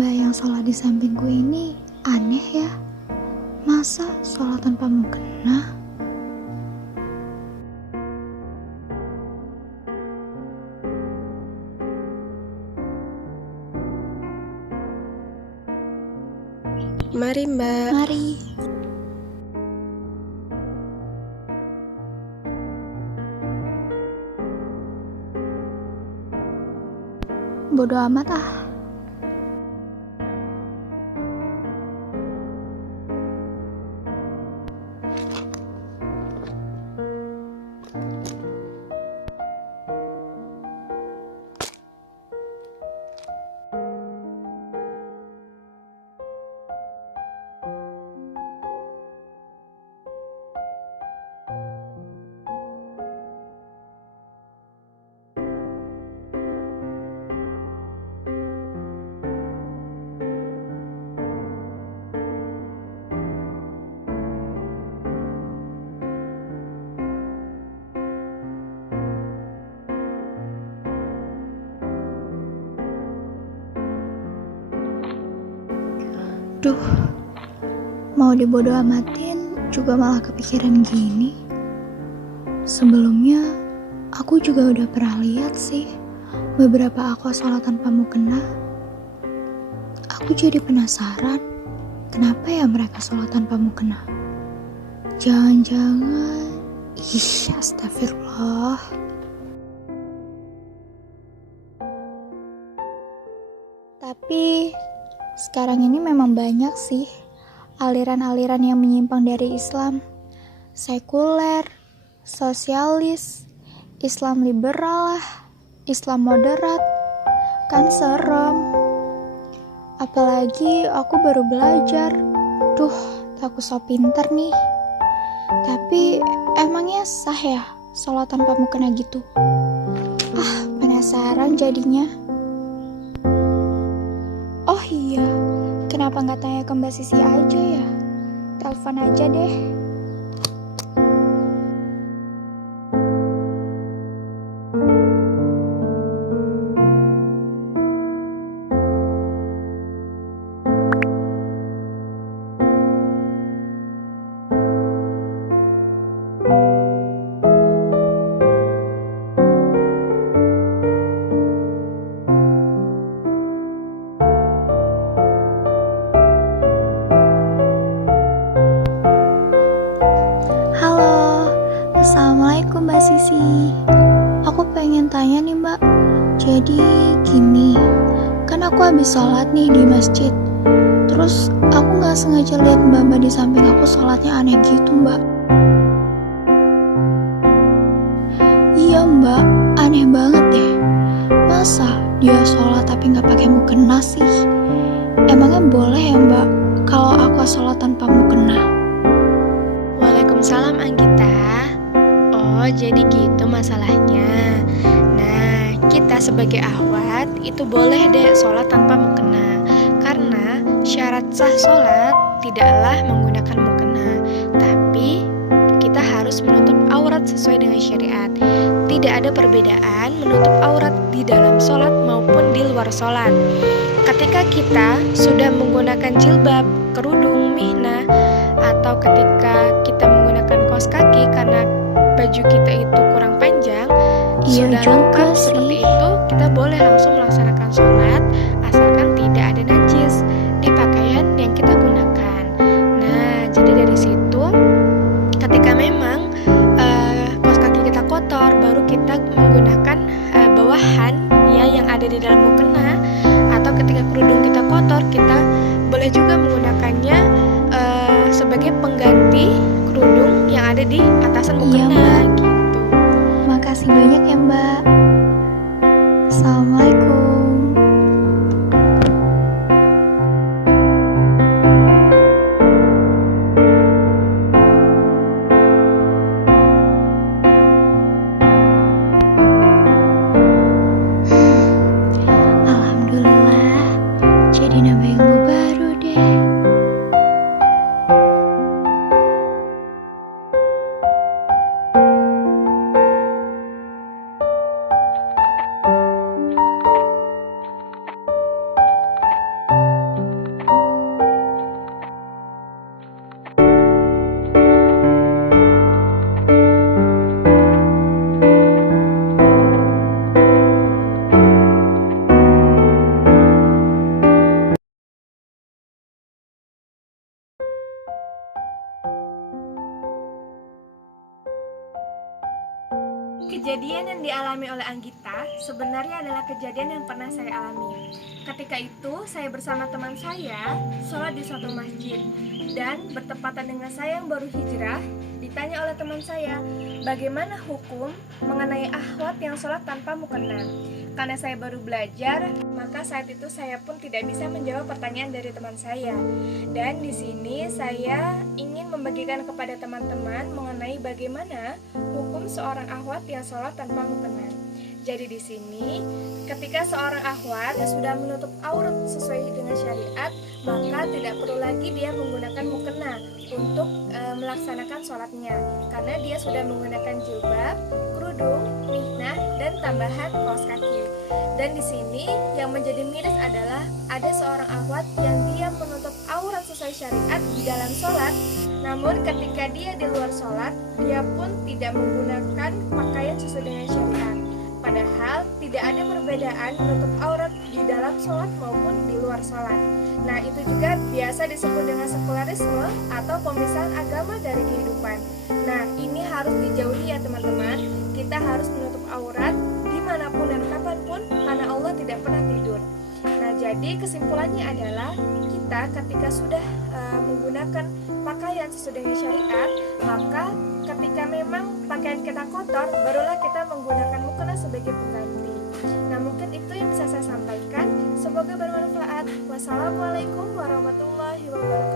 Mbak yang sholat di sampingku ini aneh ya. Masa sholat tanpa mukena? Mari Mbak. Mari. Bodo amat ah. Duh, mau dibodo amatin juga malah kepikiran gini. Sebelumnya, aku juga udah pernah lihat sih beberapa aqua sholat tanpa mukena. Aku jadi penasaran, kenapa ya mereka sholat tanpa mukena? Jangan-jangan, astagfirullah. Tapi sekarang ini memang banyak sih aliran-aliran yang menyimpang dari Islam. Sekuler, sosialis, Islam liberal lah, Islam moderat. Kan serem. Apalagi aku baru belajar. Duh, aku so pinter nih. Tapi emangnya sah ya sholat tanpa mukena gitu? Penasaran jadinya. Oh iya, kenapa nggak tanya ke Mbak Sisi aja ya? Telepon aja deh. Assalamualaikum Mbak Sisi. Aku pengen tanya nih Mbak. Jadi gini, kan aku habis sholat nih di masjid. Terus aku gak sengaja lihat mbak-mbak di samping aku sholatnya aneh gitu Mbak. Iya Mbak, aneh banget deh. Masa dia sholat tapi gak pakai mukena sih? Emangnya boleh ya Mbak kalau aku sholat tanpa mukena? Waalaikumsalam Anggita. Oh, jadi gitu masalahnya. Nah, kita sebagai akhwat itu boleh deh sholat tanpa mukena. Karena syarat sah sholat tidaklah menggunakan mukena, tapi kita harus menutup aurat sesuai dengan syariat. Tidak ada perbedaan menutup aurat di dalam sholat maupun di luar sholat. Ketika kita sudah menggunakan jilbab, kerudung, mihna, atau ketika kita menggunakan kaos kaki karena baju kita itu kurang panjang, sudah lengkap seperti itu, kita boleh langsung melaksanakan sholat asalkan tidak ada najis di pakaian yang kita gunakan. Nah, jadi dari situ ketika memang kaos kaki kita kotor, baru kita menggunakan bawahan ya yang ada di dalam mukena, atau ketika kerudung kita kotor, kita boleh juga menggunakannya sebagai pengganti kerudung yang ada di atasan mukena gitu. Makasih banyak ya Mbak. Assalamualaikum. Alhamdulillah, jadi nambah ilmu baru deh. Kejadian yang dialami oleh Anggita sebenarnya adalah kejadian yang pernah saya alami. Ketika itu, saya bersama teman saya sholat di suatu masjid. Dan bertepatan dengan saya yang baru hijrah, ditanya oleh teman saya, bagaimana hukum mengenai akhwat yang sholat tanpa mukena? Karena saya baru belajar, maka saat itu saya pun tidak bisa menjawab pertanyaan dari teman saya. Dan di sini saya ingin membagikan kepada teman-teman mengenai bagaimana hukum seorang akhwat yang sholat tanpa mukena. Jadi di sini, ketika seorang akhwat yang sudah menutup aurat sesuai dengan syariat, maka tidak perlu lagi dia menggunakan mukena untuk melaksanakan sholatnya, karena dia sudah menggunakan jilbab, kerudung, miknah, dan tambahan kaos kaki. Dan di sini yang menjadi miris adalah ada seorang akhwat yang dia menutup aurat sesuai syariat di dalam sholat, namun ketika dia di luar sholat, dia pun tidak menggunakan pakaian sesuai dengan syariat. Padahal tidak ada perbedaan menutup aurat di dalam sholat maupun di luar sholat. Nah, itu juga biasa disebut dengan sekularisme atau pemisahan agama dari kehidupan. Nah, ini harus dijauhi ya teman-teman. Kita harus menutup aurat dimanapun dan kapanpun, karena Allah tidak pernah tidur. Nah, jadi kesimpulannya adalah kita ketika sudah menggunakan pakaian sesuai dengan syariat, maka ketika memang pakaian kita kotor, barulah kita menggunakan mukena sebagai pengganti. Nah, mungkin itu yang bisa saya sampaikan. Semoga bermanfaat. Wassalamualaikum warahmatullahi wabarakatuh.